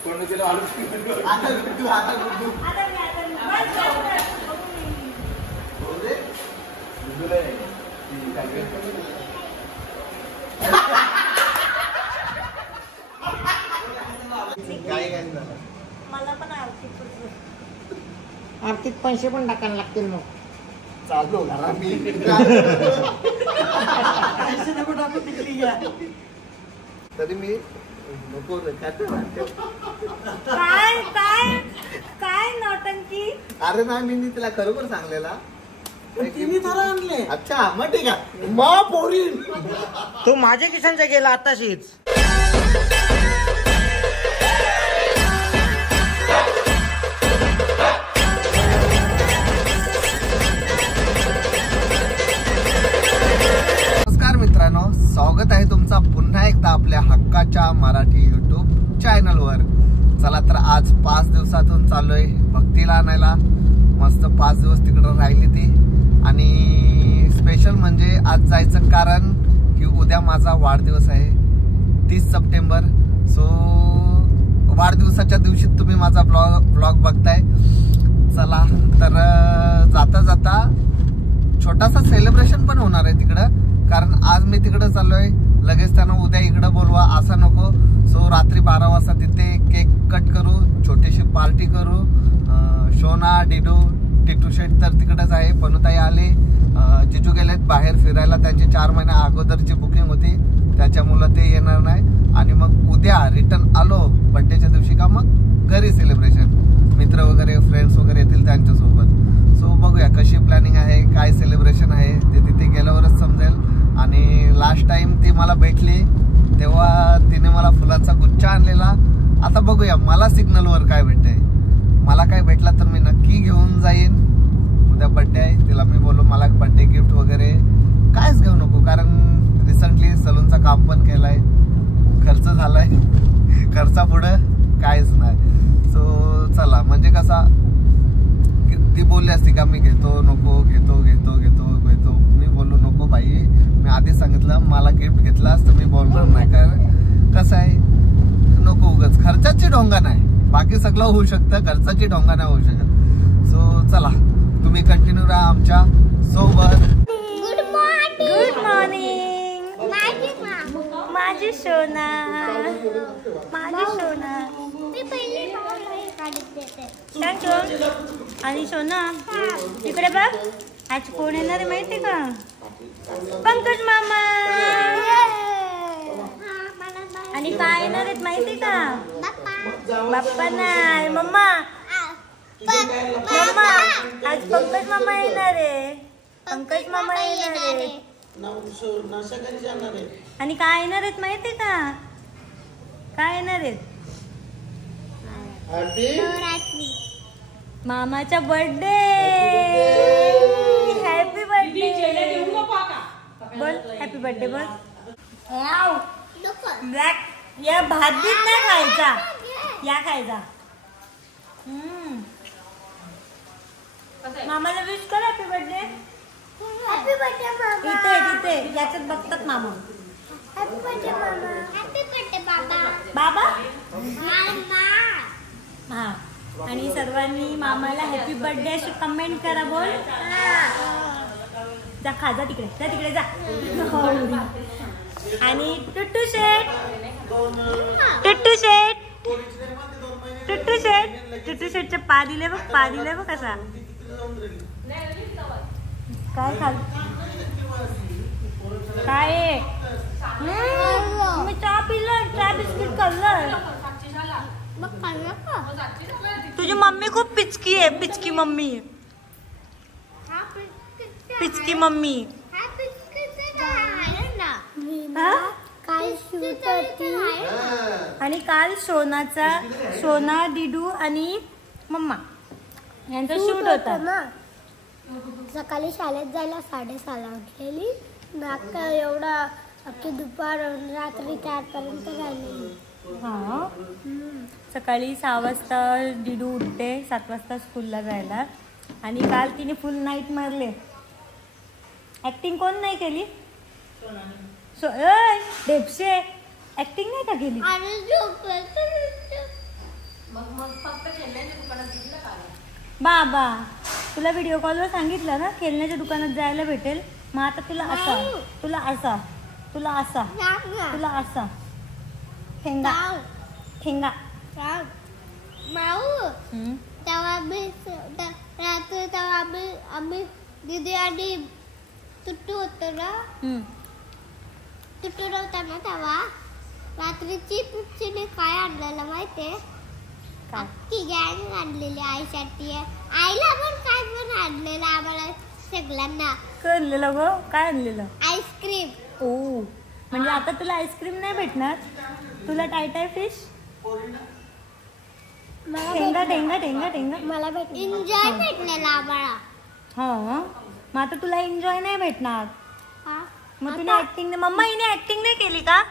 मला पण आर्थिक पैसे पण टाकायला लागतील मग. चालू घरा मी तरी मी नको काय काय काय नौटंकी. अरे नाही मी तिला खरोखर सांगलेला. आणले. अच्छा मग ठीक आहे मग पोरी तू माझ्या किशनच्या गेला आताशीच. नमस्कार मित्रांनो, स्वागत आहे तुमचा पुन्हा एकदा आपल्या हक्काच्या मराठी YouTube चॅनलवर. चला तर आज 5 दिवसातून चाललोय भक्तीला आणायला. मस्त 5 दिवस तिकडं राहिली ती. आणि स्पेशल म्हणजे आज जायचं कारण की उद्या माझा वाढदिवस आहे 30 सप्टेंबर. सो वाढदिवसाच्या दिवशी तुम्ही माझा ब्लॉग बघताय. चला तर जाता जाता छोटासा सेलिब्रेशन पण होणार आहे तिकडं. कारण आज मी तिकडं चाललोय, लगेच त्यांना उद्या इकडं बोलवा असं नको. सो रात्री 12 वाजता तिथे केक कट करू, छोटीशी पार्टी करू. शोना डिडू टिटू शेट तर तिकडंच आहे. पनुताई आले, जिजू गेलेत बाहेर फिरायला. त्यांची 4 महिन्या अगोदरची बुकिंग होती, त्याच्यामुळं ते येणार नाही. आणि मग उद्या रिटर्न आलो बड्डेच्या दिवशी का मग घरी सेलिब्रेशन. मित्र वगैरे फ्रेंड्स वगैरे येतील त्यांच्यासोबत. सो बघूया कशी प्लॅनिंग आहे, काय सेलिब्रेशन आहे ते तिथे गेल्यावरच समजेल. आणि लास्ट टाइम ती मला भेटली तेव्हा तिने मला फुलांचा गुच्छा आणलेला. आता बघूया मला सिग्नलवर काय भेटतंय. मला काय भेटला तर मी नक्की घेऊन जाईन. उद्या बड्डे आहे, तिला मी बोललो मला बड्डे गिफ्ट वगैरे कायच घेऊ नको. कारण रिसेंटली सलूनचा काम पण केलाय, खर्च झालाय, खर्चा पुढं कायच नाही. सो चला म्हणजे कसा ती बोलली असती का मी घेतो नको घेतो घेतो घेतो घेतो. मी बोललो नको बाई, मी आधी सांगितलं मला गिफ्ट घेतलास तर मी बोलणार नाही. कारण कसं आहे नको उगाच खर्चाची ढोंगा नाही, बाकी सगळं होऊ शकतं, खर्चाची ढोंगा नाही होऊ शकत. सो चला तुम्ही कंटिन्यू राहा आमच्या सोबत. गुड मॉर्निंग माझी सोना, माझी सोना. आणि सोना इकडे बघ, आज कोण येणार आहे माहिती का? पंकज मामा. आणि काय येणार आहेत माहिती का? बाप्पा नाही, मम्मा. मम्मा आज पंकज मामा येणार आहे, पंकज मामा येणार आहे. आणि काय येणार आहेत माहिती का? काय येणार आहेत? मामाचा बर्थडे. हॅपी बर्थडे बोल, हॅपी बर्थडे बोल. ब्लॅक या भात बीत नाही खायचा, या खायचा. मामाला विश कर हॅपी बर्थडे. हॅपी बर्थडे मामा. इथे तिथे याच्यात बघतात मामा. हॅपी बर्थडे मामा. हॅपी बर्थडे बाबा. बाबा हा. आणि सर्वांनी मामाला हॅपी बर्थडे अशी कमेंट करा. बोल जा, खा जा तिकडे, जा तिकडे जा. आणि टुट्टू शेट, टुट्टू शेट, टुट्टू शेट, टुट्टू शेटचे पा दिले बघ, पा दिले बघ कसा. काय खाल काय? मी चहा पिलं, चहा बिस्किट खाल्लं. तुझी मम्मी खूप पिचकी आहे, पिचकी मम्मी, पिचकी मम्मी. आणि काल सोना डिडू आणि मम्मा यांचा शूट होता. सकाळी शाळेत जायला 6:30 उठलेली, नाका एवढा अख्खी दुपार रात्री 4 पर्यंत राहिलेली. हा सकाळी 6 वाजता डिडू उठते, 7 वाजता स्कूलला जायला. आणि काल तिने फुल नाईट मारले. ऍक्टिंग कोण नाही केली? ढेपशे ऍक्टिंग नाही का केली? बाबा तुला व्हिडिओ कॉलवर सांगितलं ना खेळण्याच्या दुकानात जायला भेटेल. मग आता तुला असा तुला असा तुला असा तुला असा ठेंगा ठेंगा. माऊ तेव्हा रात्री तेव्हा आम्ही दीदी आणि तुट्टू होतो ना. तुट्टू नव्हता ना तेव्हा रात्रीची पुपचीने काय आणलेलं माहितीये. अख्खी गँग आणलेली आईसाठी. आईला पण काय पण आणलेलं आम्हाला सगळ्यांना. काय आणलेलं गो काय आणलेलं. आईस्क्रीम. ओ म्हणजे आता तुला आईस्क्रीम नाही भेटणार. तुला टाय फिश ठेंगा ठेंगा ठेंगा ठेंगा मला एन्जॉय भेटलेला आम्हाला. हा मग आता तुला एन्जॉय नाही भेटणार. मग तुला ऍक्टिंग मम्मा हिने ऍक्टिंग नाही केली का.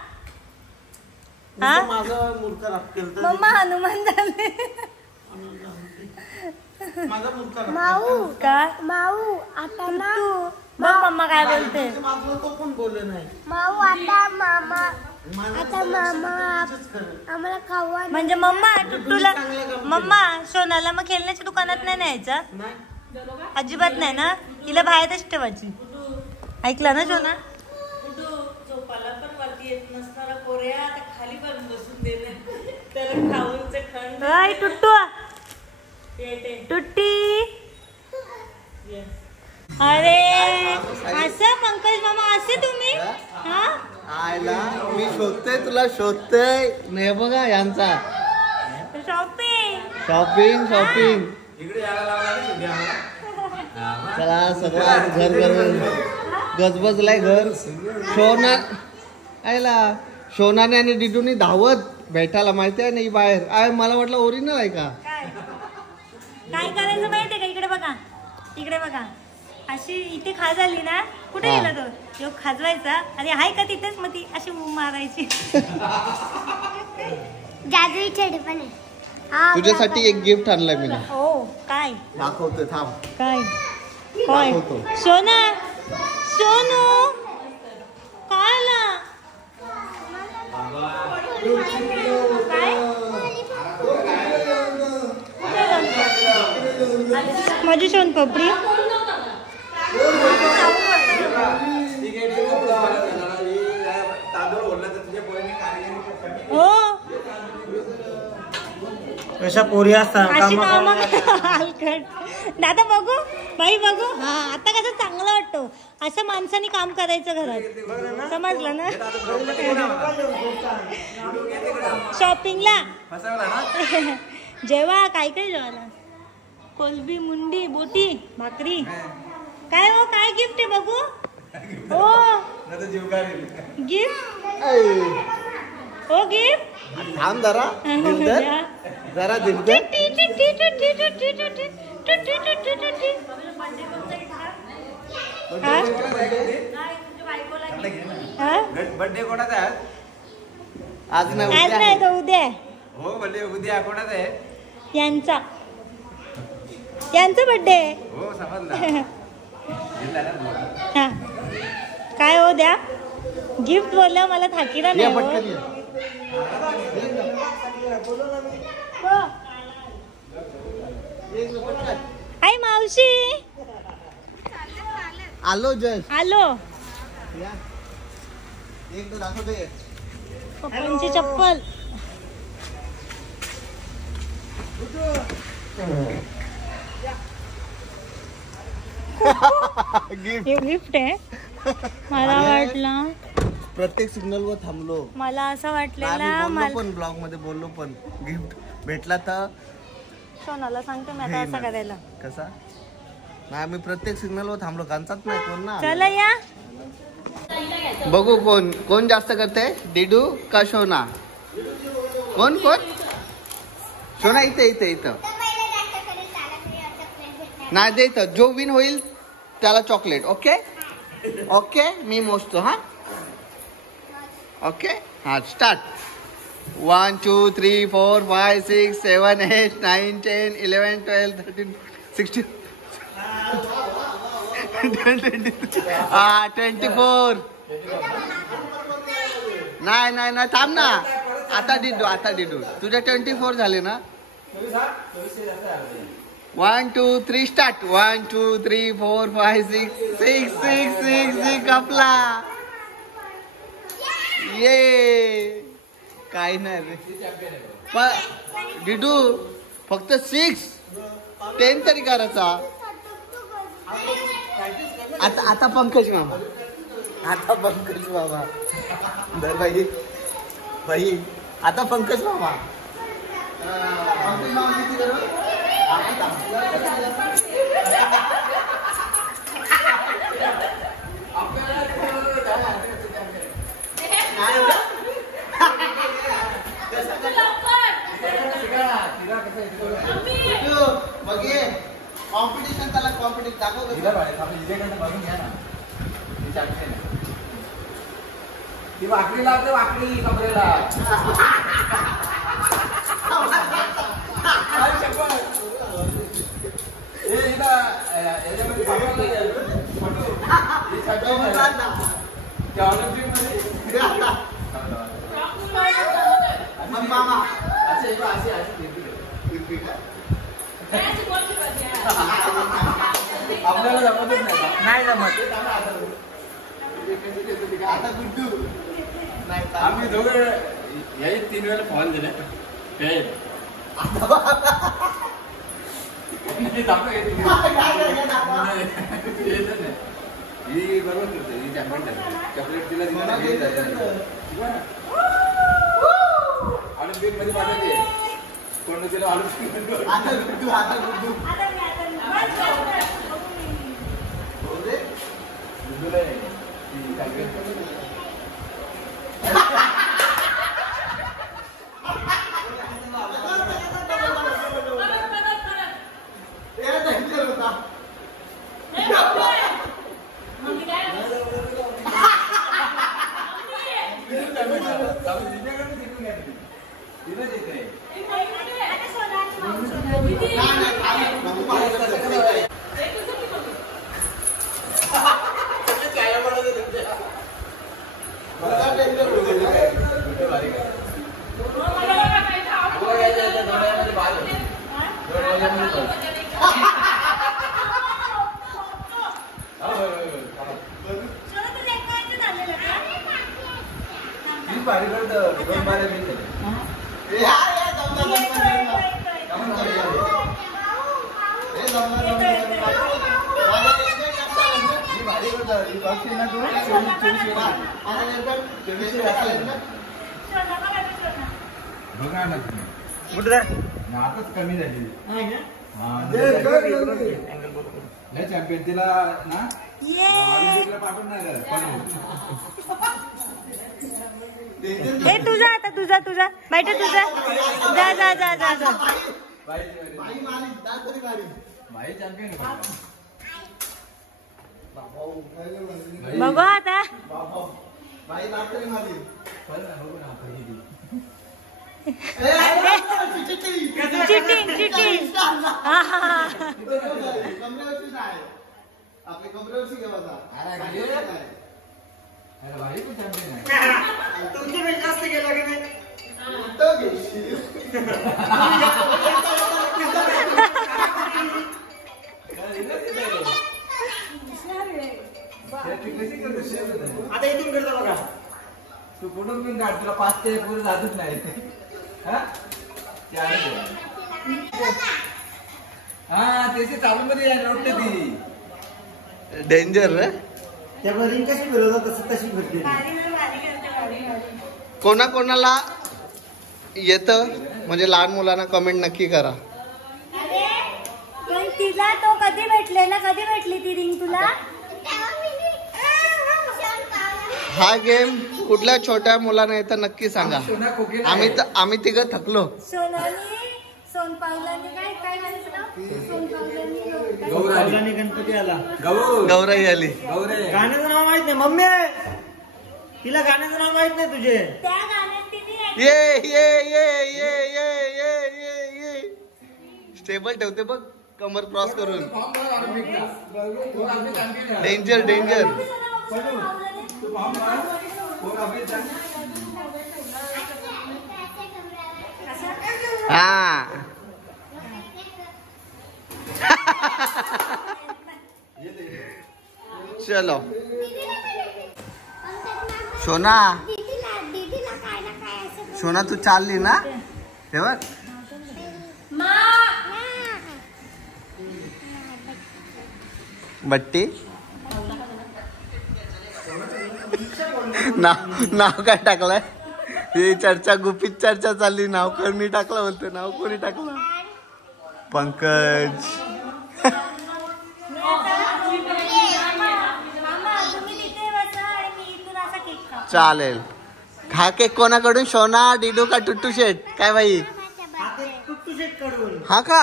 मम्मा हनुमान झाले. माऊ काय माऊ आता ना बघ मम्मा काय बोलते. माऊ आता मामा आम्हाला खाऊ. म्हणजे मम्मा टुट्टूला मम्मा सोनाला मग खेळण्याच्या दुकानात नाही न्यायचं. अजिबात नाही ना. हिला बाहेरच ठेवायची. ऐकलं ना सोना. झोपाला पण वरती येत नसणारा कोऱ्या खाली पण बसून देणे त्याला खाऊनचे खंड. टुट्टू टुट्टी. अरे असं पंकज मामा असे तुम्ही. हा आयला मी शोधतोय तुला शोधतोय. नाही बघा यांचा शॉपिंग शॉपिंग शॉपिंग. चला सगळं घर घर गजबजलाय घर. शोना आयला शोनाने आणि डिडूनी धावत भेटायला माहिती आहे नाही बाहेर. आय मला वाटलं ओरिजिनल आहे का. काय करायचं माहितीये का. इकडे बघा इकडे बघा. अशी इथे खाजाली ना. कुठे गेला तो योग खाजवायचा. अरे हाय का तिथेच. मग ती अशी मारायची. जादुई छडी पण आहे. तुझ्यासाठी एक गिफ्ट आणलंय मी. हो काय दाखवतो थांब. काय काय सोना सोनू काय आला. माझी सोन पपडी. हो कशा पोरी असतात अशी कामं हलकट. दादा बघू बाई बघू. हा आता कसं चांगलं वाटतं. असं माणसाने काम करायचं घरात. समजलं ना. शॉपिंगला जेव्हा काय काय जेवायला कोलबी मुंडी बोटी भाकरी. काय हो काय गिफ्ट आहे बघू. हो गिफ्ट हो गिफ्ट. थांब जरा जरा दिलते. बर्थडे कोणाचा आहे आज नाही आज नाही तो उद्या. हो बर्थडे उद्या कोणाचा आहे. यांचा बर्थडे. हो समजला. हा काय हो द्या गिफ्ट बोलल्या मला थाकीला नाही हो. आई मावशी आलो जस्ट आलो. एक दाखवते पप्पांची चप्पल. गिफ्ट आहे. मला वाटलं प्रत्येक सिग्नल वर थांबलो. मला असं वाटलेलं पण ब्लॉग मध्ये बोललो पण गिफ्ट भेटला तर सोनाला सांगतो मी आता असं करायला. कसा नाही आम्ही प्रत्येक सिग्नल वर थांबलो. कांचाच नाही कोण ना. चला या बघू कोण कोण जास्त करते. डिडू का शोना. कोण कोण. शोना इथे इथे इथं नाही देत. जो विन होईल त्याला चॉकलेट. ओके ओके मी मोजतो. हा ओके हा स्टार्ट. 1 2 3 4 5 6 7 8 9 10 11 12 13 16 24. नाही नाही नाही थांब ना. आता डिडू तुझे 24 झाले ना. 1 2 3 स्टार्ट 1 2 3 4 5 6 6 6 6 6 कपला ये काही नाही रे डिडू फक्त 6 10 तरी करायचा आता पंकज मामा दर भाई आता पंकज मामा कॉम्पिटिशन त्याला कॉम्पिटिशन दाखव ती वाकडी लावते वाकडी कमरेला आपल्याला जमतच नाही जमत आता गुड्डू आम्ही दोघं याही 3 वेळा फॉल दिले ही बरोबर करते ही चॉकलेट तिला ऑलिम्पिक मध्ये पाठवते कोण तिला ऑलिम्पिक आता गुड्डू नातच कमी झाली चॅम्पियन तिला ना पाठवून नाही हे तुझा आता तुझा बैठे तुझा जा जा जा जा जा भाई चॅम्पियन बघू आता चिटिंग आपले कमरेवरची घेवाचा भाई पण चॅम्पियन आहे तुमची वेळ जास्त गेला की नाही आता इथून करतो बघा तू कुठून पण काढ तुला 5 ते पुढे जातच नाही हा त्याची चालू मध्ये वाटते ती डेंजर रे रिंग कशी फिरवतात तशी फिरते कोणाला येतं म्हणजे लहान मुलांना कमेंट नक्की करा. पण तिला तो कधी भेटली ती रिंग तुला? हा गेम कुठल्या छोट्या मुलांना येतं नक्की सांगा. आम्ही तिघं थकलो. गौराणी गणपती आला गौराई आली. गाण्याचं नाव माहित नाही मम्मी तिला गाण्याचं नाव माहित नाही तुझे. त्या गाण्यात तिने ये ये ये ये ये ये ये ये स्टेबल ठेवते बघ कमर क्रॉस करून. Danger danger. हा चलो सोना दीदीला काय ना काय असं सोना तू चालली ना हे बघ बट्टी नाव काय टाकलंय ही चर्चा गुपित चर्चा चालली नाव कोणी टाकलं बोलतो नाव कोणी टाकलं पंकज चालेल हा केक कोणाकडून सोना डिडू का टुट्टू शेट काय बाई हा का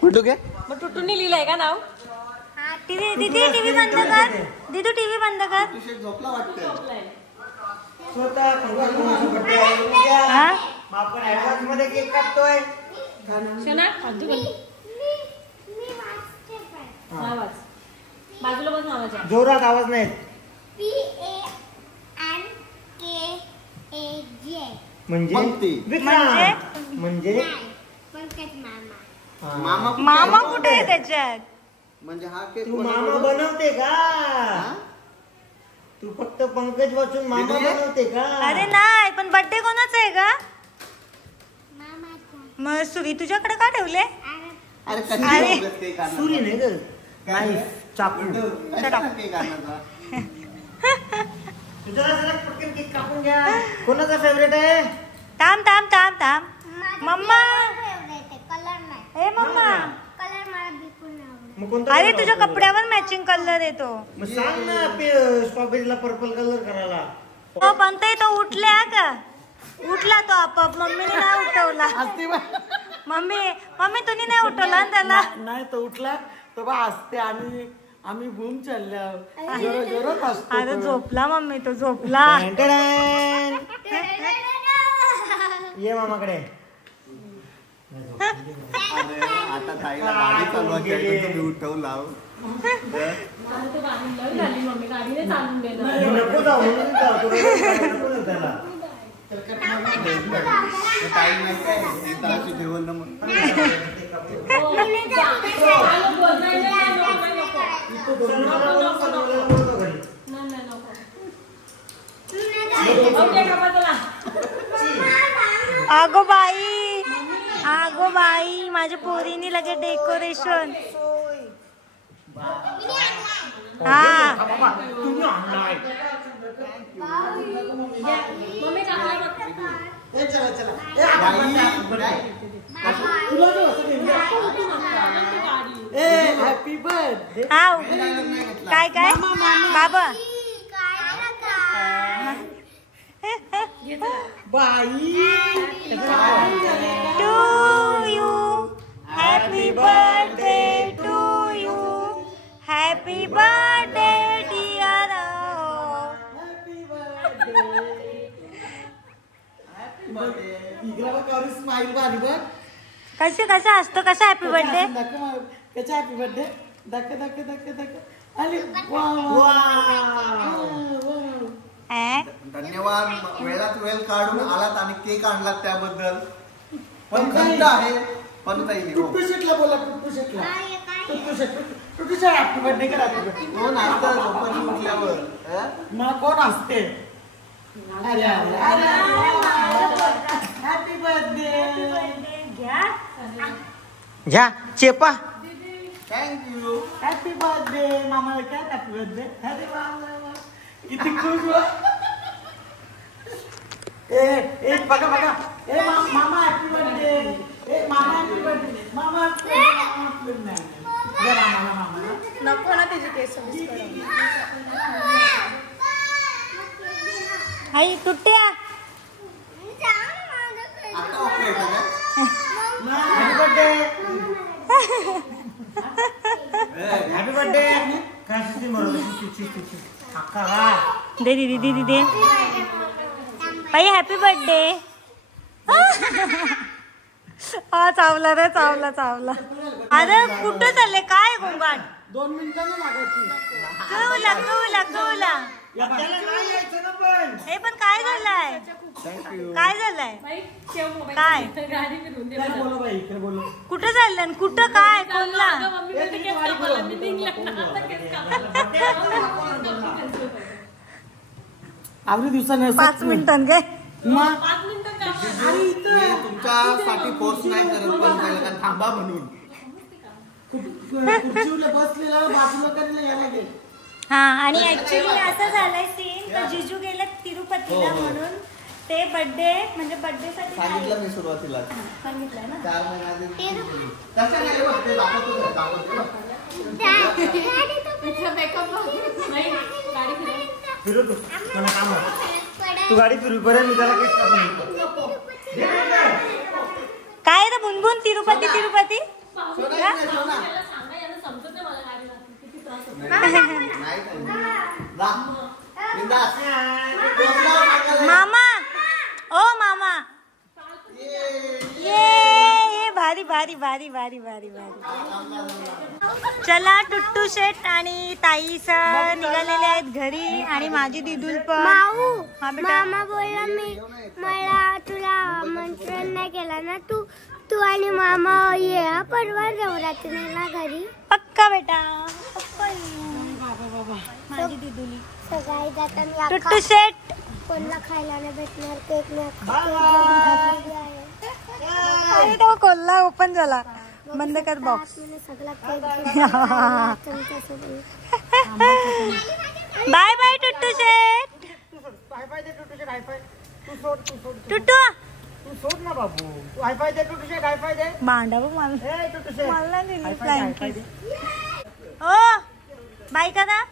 टुट्टू घे मग टुट्टूनी लिहिलंय का नाव टीव्ही बंद कर दीदू टीव्ही बंद कर झोपला वाटतं आपण ऍडव्हान्स मध्ये केक कापतोय बाजूला बस नावाच्या जोरात आवाज नाही PANKAJ म्हणजे पंक्ती. विक्रांत. म्हणजे पंकज मामा मामा मामा कुठे आहे त्याच्यात म्हणजे हा केक तू मामा बनवते का तू फक्त पंकज वाचून मामा दीदी? बनवते का अरे नाही पण बर्थडे कोणाचा आहे का मामाचा मग सुरी तुझ्याकडे का ठेवले अरे अरे. केक आणला? सुरी नाही ग नाही चाकू कशाला केक आणला? तुझ्या पटकन केक कापून घ्या कोणाचा फेवरेट आहे थांब मम्मा कलर नाही ए मम्मा कलर मला बिलकुल नाही आवडत. मग कोणता अरे color तुझ्या आवडतो? कपड्यावर मॅचिंग कलर येतो मग सांग ना स्ट्रॉबेरीला पर्पल कलर करायला हो पण तो उठल्या का उठला तो आपोआप मम्मीने नाही उठवला मम्मी तुम्ही नाही उठवला ना त्याला नाही तो उठला तो बा असते आम्ही घुम चालल्या जोरात असतो अरे झोपला मम्मी तो झोपला टॅन-टॅन. ये मामाकडे अरे आता ताईला गाडी चालवायची आहे, तुम्ही उठवला नको जाऊ म्हणून जाऊ. नको जाऊ त्याला. ताई नाही काय ताची जेवण ना मग आगो बाई माझ्या पोरीनी लगे डेकोरेशन हा हॅपी बर्थडे हाव काय काय बाबा बाई to you happy birthday to you happy birthday dear इकडे बघ करू स्माइल बारी बघ कसा असतो कसा हॅपी बर्थडे त्याचा हॅपी बर्थडे दाख अरे धन्यवाद वेळात वेळ काढून आलात आणि केक आणलात त्याबद्दल पण खंड आहे पण ताई हो टुट्टू शेटला बोला टुट्टू शेटला टुट्टू शेट हॅपी बर्थडे करा कोण असतं झोपायला उठल्यावर मग कोण असते अरे अरे हॅपी बर्थडे घ्या चेपा थँक्यू हॅपी बर्थडे मामाला काय हॅपी बर्थडे अरे वा वा वा. किती खुश वा ए बघा ए मामा हॅपी बर्थडे ए मामा हॅपी बर्थडे मामा happy birthday. जरा मामा नको ना त्याची केस आई तुट्ट्या आता ओके का हॅपी बर्थडे हॅपी बर्थडे काय सुट्टी मरवली दे दीदी दे बाई हॅपी बर्थडे हा चावला रे चावला अरे कुठं चालले काय गोंगाट 2 मिनिटं नाही लागायची. कौला कौला कौला त्याला नाही यायचं ना पण. हे पण काय झालंय काय झालंय काय त्याला बोलो बाई, इकडे बोलो. कुठं चाललं कुठं काय कोणला आवडी दिवसाने 5 मिनिटांनी काय मी तुमच्यासाठी फोर्स नाही करत पण पहिलं का थांबा म्हणून. खुर्चीवर बसलेला बाजूला करायला यायला लागेल. हा आणि ऍक्च्युली असं झालंय सीन तर जिजू गेले तिरुपतीला म्हणून ते बर्थडे म्हणजे बर्थडे साठी सांगितलं मी सुरुवातीला सांगितलंय ना 4 महिन्याआधी. तसं नाही बघ, ते दाखवतो. फिरू तू मला काम आहे. तू गाडी फिरू पर्यंत मी त्याला केस कापून काय रे बुनबुन तिरुपती तिरुपती मामा ओ मामा ये भारी भारी भारी भारी भारी भारी. चला टुट्टू शेट आणि ताई सर निघालेले आहेत घरी आणि माझी दिदूल पण. हा बेटा मामा बोलला मला तुला आमंत्रण नाही केलं ना तू आणि मामा ये परवा नवरात्रीला घरी. पक्का बेटा पक्का ये. माझी दिदुली सकाळी जाताना टुट्टू शेट कोणाला खायला नाही भेटणार केक अरे तो कोल्हा ओपन झाला बंद कर बॉक्स. सगळा केक बाय बाय टुट्टू शेट. हायफाय दे टुटू शेट हायफाय. तू सोड टुट्टू तू सोड ना बाबू. तू हायफाय दे टुटू शेट हायफाय दे. भांडा बघ मला ए टुटू शेट मला दिली हायफाय फ्लँकी. दे. ओ बाय करा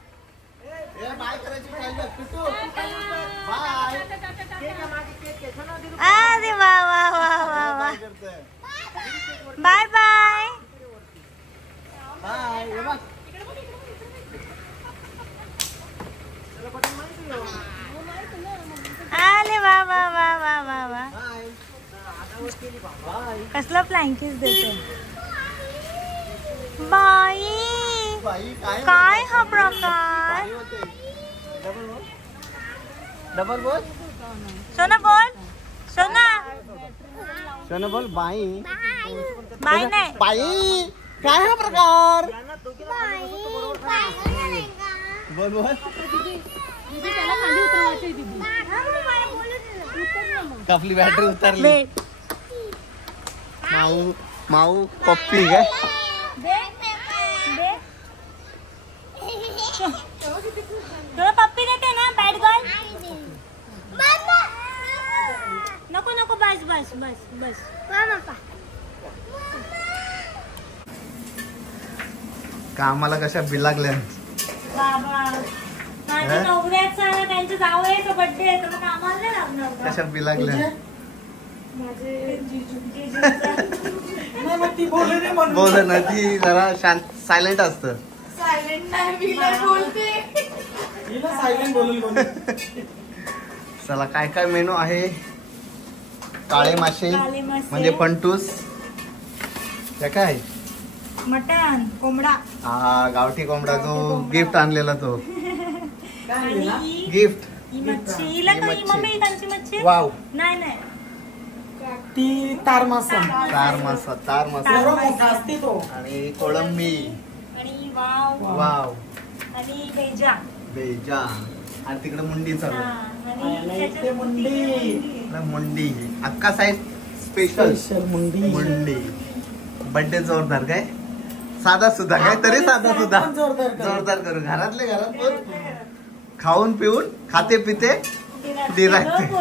बाय करायची पाहिजे पिटू. बाय. अरे वा वा वा वा वा बाय बाय. बाय. हे बघ. अरे वा वा वा वा वा वा कसला फ्लँकीज देते बाई. बाई काय हा प्रकार. डबल बोल. सोना बोल सोना सोना बोल. बाई. बाय नाही बाई काय हा प्रकार. बोल बोल. कपली बॅटरी उतरली. वेट माऊ माऊ पप्पी काय. तुला पप्पी देते ना बॅड गर्ल. नको नको बस बस बस बस. कामाला कशा बिलागल्या. बाबा माझ्या नवऱ्याचा ना त्यांच्या जावयाचा बर्थडे आहे तर कामाला नाही लागणार का? कशा बिलागल्या. माझे जिजू नाही मग ती बोलले नाही म्हणून. बोल ना ती जरा शांत सायलेंट असत. सायलेंट नाही बिला बोलते. हिला सायलेंट बोलून चला काय काय मेनू आहे. काळे मासे काळे मासे. म्हणजे पंटूस. त्या काय मटण कोंबडा हा गावठी कोंबडा जो गिफ्ट आणलेला तो आणि ही गिफ्ट. ही मच्छी हिला ही काही मच्छी. मम्मी त्यांची मच्छी वाव. नाही नाही ती तार मासा तार मासा तार मासा तार एवढा मोठा असते तो. आणि कोळंबी. आणि वाव वाव. आणि बेजा. बेजा. आणि तिकडे मुंडी चालू हा, आहे. आणि आणि त्याच्यात इथे मुंडी. मुंडी अक्का साहेब स्पेशल स्पेशल मुंडी. मुंडी. बर्थडे जोरदार काय साधा सुद्धा काय तरी साधा सुद्धा आपण जोरदार करू. जोरदार करू. घरातले घरात पण खाऊन पिऊन खाते पिते डिराक्ट डिराक्ट.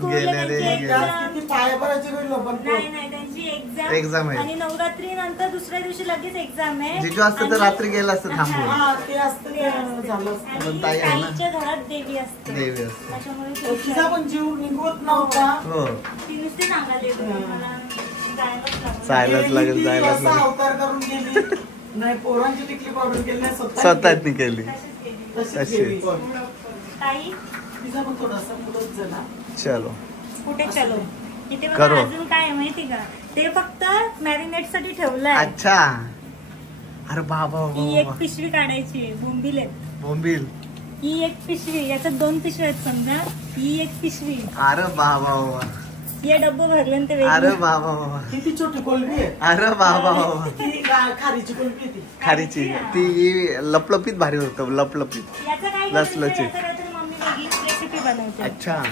गेले रे, गेले. किती पायाभराची वेळ पण नाही नाही त्यांची Exam एक्झाम आहे. आणि नवरात्री नंतर दुसऱ्या दिवशी लगेच एक्झाम आहे. जिजू असतं तर रात्री गेलं असतं थांबून. हा ते असतं ते झालं असतं. आणि पण ताई आहे ना. ताईच्या घरात देवी असते देवी असते. त्याच्यामुळे तर तिचा पण जीव निघत नव्हता. हो ती नुसती सांगायला मला जायलाच लागलं. जायलाच लागेल जायलाच असा लागेल. अवतार करून गेली. नाही पोरांची टिकली पावडर केली नाही स्वतःच केली. तशीच गेली. तशीच तशी. गेली. ताई तिचा पण थोडासा मुलच झाला. चलो कुठे चलो इथे बघा करो. अजून काय आहे माहिती का ते फक्त मॅरिनेट साठी ठेवलंय. अच्छा अरे बाबा ही एक पिशवी काढायची आहे, बोंबील आहेत. बोंबील. ही एक पिशवी, याच्यात 2 पिशव्या आहेत समजा. ही एक पिशवी, अरे बाबा. हे डब्बो भरले ते अरे वेगळे. बाबा. किती छोटी कोलबी आहे. अरे बाबा. ती खारीची कोलबी आहे ती. खारीची ती लपलपीत भारी होतं, लपलपीत. याचं काय लसलसीत. करायचं, याचं काहीतरी मम्मी वेगळीच रेसिपी बनवते. अच्छा,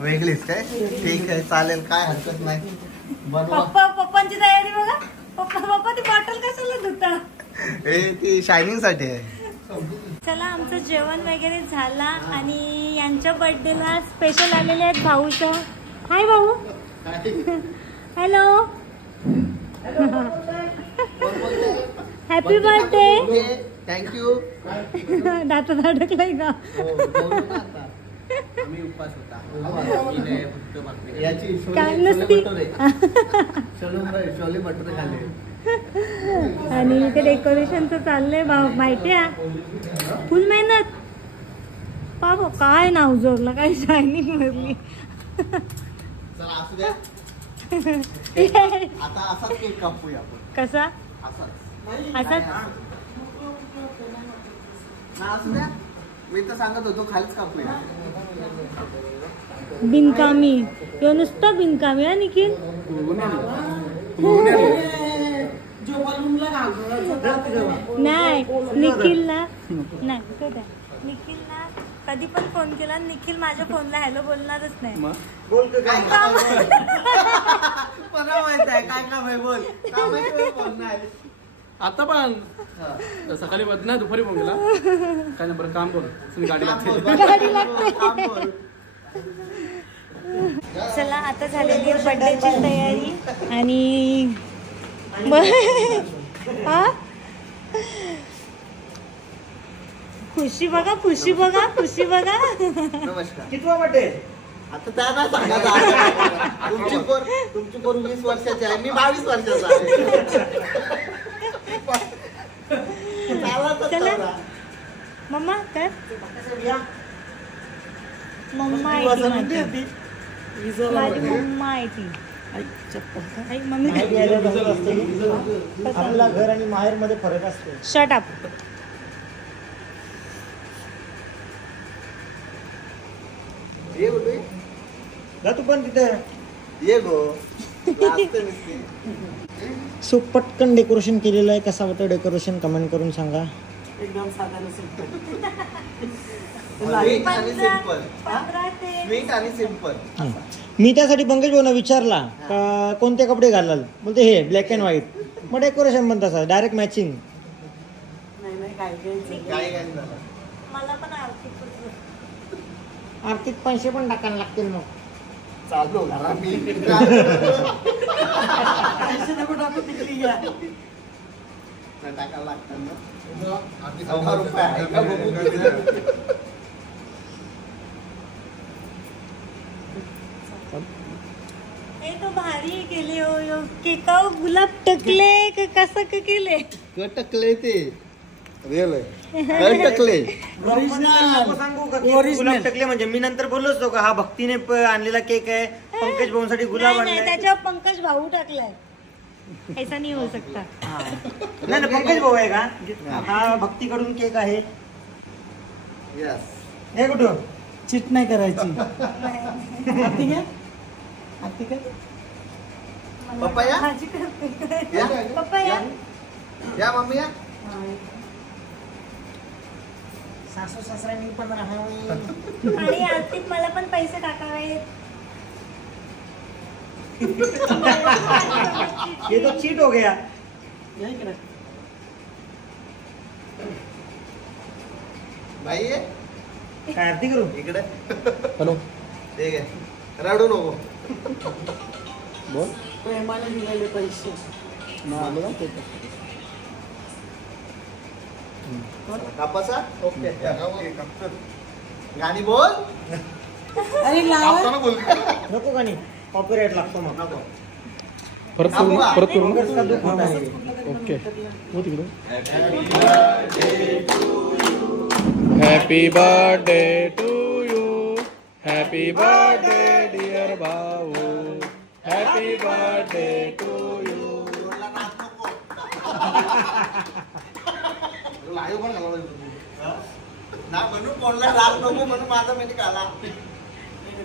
वेगळीच काय? ठीक आहे, चालेल, काय हरकत नाही. बनवा. पप्पांची तयारी बघा. पप्पा ती बॉटल कशाला धुता. हे ती शायनिंग साठी आहे. चला, आमचं जेवण वगैरे झाला आणि यांच्या बर्थडेला स्पेशल आलेले आहेत भाऊचं. हाय भाऊ. हॅलो. Happy birthday. थँक्यू. दातात अडकलाय का. काय नसती. छोले भटुरे खाल्ले. आणि इथे डेकोरेशनचं चाललंय माहिती आहे. फुल मेहनत. बाबा काय नाव जोडलं, काय शायनिंग भरली. चला असू द्या. आता असाच केक कापूया आपण. कसा असाच असाच. ना असू द्या. मी तर सांगत होतो खालीच कापूया. बिनकामी. यो नुसतं बिनकामी आहे निखिल. जो बलूनला घालतो नाही निखिलला नाही निखिलला कधी पण फोन केला, निखिल माझ्या फोनला हॅलो बोलणारच नाही. बोल काय काम आहे. मला माहित आहे काय काम आहे. बोल काम आहे की बोल नाही. आता पण सकाळी मध नाही, दुपारी फोन केला काय ना, बरं काम बोल, तुम्ही गाडी लागते. काम बोल. चला, आता झालेली आहे बर्थडेची तयारी आणि हा खुशी बघा, खुशी बघा, खुशी बघा. नमस्कार. कितवा बर्थडे. आता त्या नाही सांगा. तुमची पोर 20 वर्षाची आहे, मी 22 वर्षाचा आहे. चला मम्मा कर. मम्मा आहे ती माझी. माझी मम्मा आहे ती. आई मम्मी आपला घर आणि माहेर मध्ये फरक असतो. Shut up. ये बोलू जा तू पण तिथे. ये गो. लाजते नुसती. सो पटकन डेकोरेशन केलेलं आहे. कसं वाटतं डेकोरेशन कमेंट करून सांगा. एकदम साधा नसेल. स्वीट आणि सिंपल. 15 ते स्वीट आणि सिंपल. मी त्यासाठी पंकज भाऊना विचारला का कोणते कपडे घालाल, बोलते हे ब्लॅक अँड व्हाईट. मग डेकोरेशन पण तसं डायरेक्ट मॅचिंग. नाही काय घ्यायचं. काय काय झालं. मला पण आर्थिक आर्थिक पैसे पण टाकायला लागतील. मग चालू घरा मी पैसे नको टाकू तिकडे घ्या. टाकायला लागतात ना. 100 रुपये आहे का बघू. हे तो भारी केले हो. केकाव गुलाब टकले का कसं का केले. कटकले ते रिअल आहे. कटकले. सांगू का गुलाब टकले म्हणजे मी नंतर बोललोच होतो का हा भक्तीने आणलेला केक आहे, पंकज भाऊसाठी गुलाब नाही आणलाय. त्याच्यावर पंकज भाऊ टाकलाय. ऐसा नाही होऊ सकता. नाही ना, पंकज भाऊ आहे का. हा भक्तीकडून केक आहे. यस. हे कुठं चिट नाही करायची. ठीक आहे. ठीक आहे. पप्पा या. भाजी करते. या. पप्पा या. या मम्मी या. सासू सासऱ्यांनी पण राहावे. आणि आर्थिक मला पण पैसे टाकावे. ये तो चीट हो गया. या इकडे. भाई ये. काय आरती करू इकडे. हॅलो. ठीक आहे. रडू नको. बोल. प्रेमाने दिलेले पैसे. कापासा. ओके. गाणी बोल. अरे लावा. कापताना बोल. नको का नाही कॉपीराईट लागतो मग. नको. परत करू कापू का? परत करू पंकजचा दुःख होत आहे. ओके. हो तिकडे. Happy birthday to you. Happy birthday dear भाऊ. Happy birthday to you. नाच नको. लाईव्ह पण घालावं लागेल. ना म्हणून कोणला राग नको म्हणून माझा मेनी काला.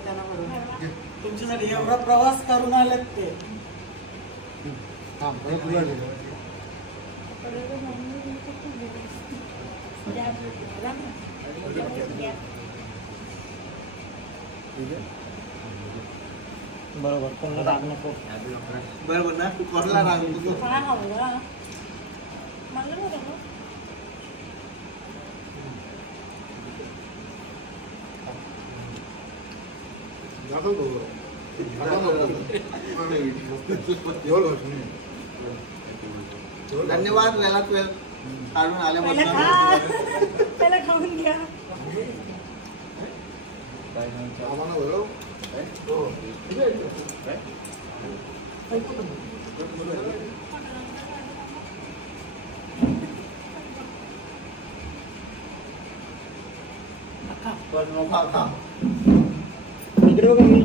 त्यांना बरोबर. तुमच्यासाठी एवढा प्रवास करून आलेत ते. बरोबर कोणाला राग नको. बरोबर ना कोणला राग नको. काय हवं मला नाही रे. धन्यवाद वेळात वेळ काढून पहिला आल्याबद्दल. खा. पहिला खाऊन घ्या. इकडे बघा मी.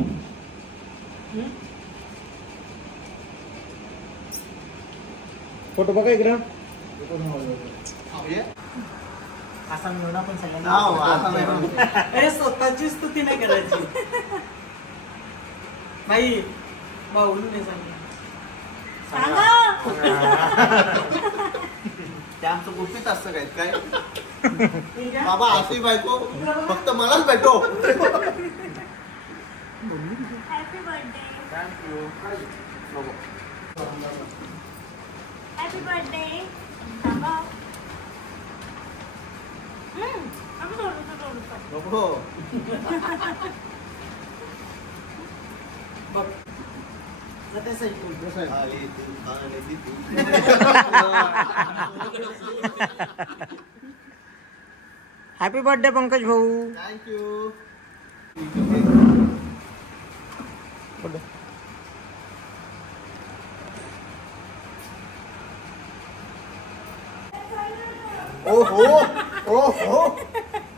फोटो बघा इकडं. असा मिळून आपण सगळ्यांना स्वतःची स्तुती नाही करायची. नाही बाहुली नाही सांगितलं. ते आमचं गुपित असतं काय बाबा अशी बायको फक्त मलाच भेटो. Happy birthday. Thank you. Happy birthday. नको बघ जाते साईड. हॅपी बर्थडे पंकज भाऊ. थँक्यू. ओ हो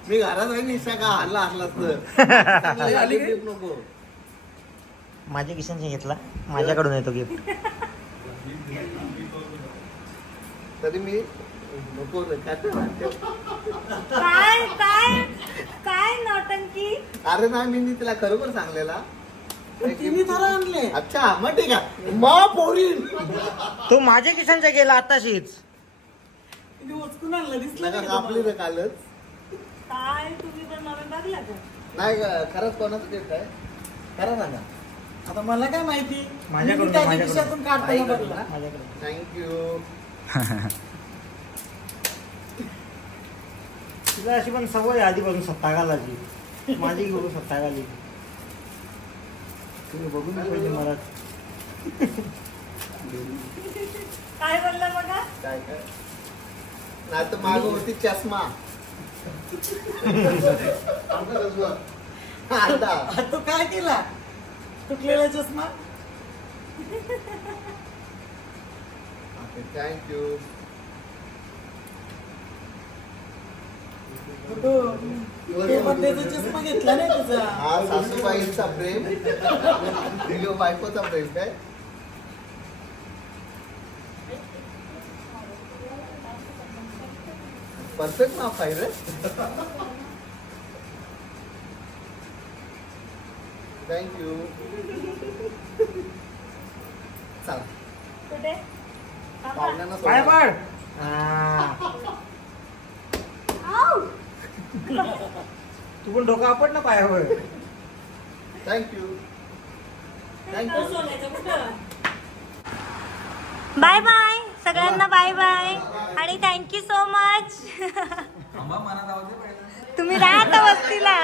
मी घरात आहे निशा का हल्ला असलास तर नको. माझ्या किशनचे घेतला, माझ्याकडून येतो गिफ्ट. तरी मी नको काय काय काय नौटंकी. अरे नाही मी तिला खरोखर सांगलेला. तिने तर आणले. अच्छा मग ठीक आहे मग पोरीन तो माझ्या किशनचा गेला आताशीच. तिने उचकून आणलं दिसलं नका नाही कापली का रे कालच. काय तुम्ही पण नवीन बघला का. नाही ग खरंच कोणाचं गिफ्ट आहे खरं सांगा. तुम्हाला? आता मला काय माहिती. माझ्याकडून, मी त्याच्या माझ्याकडून. खिशातून काढताना बघला. थँक्यू. तिला अशी पण सवय आधीपासून सत्ता घालायची. माझी गुरु सत्ता घाली. तुम्ही बघून पाहिजे मला. काय बोलला बघा. काय काय नाही तर माग होती चष्मा. आता तो काय केला तुटलेला चष्मा. थँक्यू. तो बर्थडेचा चष्मा घेतला नाही तुझा. हा सासूबाईंचा प्रेम दिलो बायकोचा प्रेम काय. परफेक्ट माफ आहे रे. थँक्यू. चला कुठे. पाहुण्यांना पाय सोडा. पड. तू पण डोकं आपड ना पायावर. थँक्यू. थँक्यू. बाय बाय सगळ्यांना. बाय बाय आणि थँक्यू सो मच. तुम्ही राहा आता वस्तीला.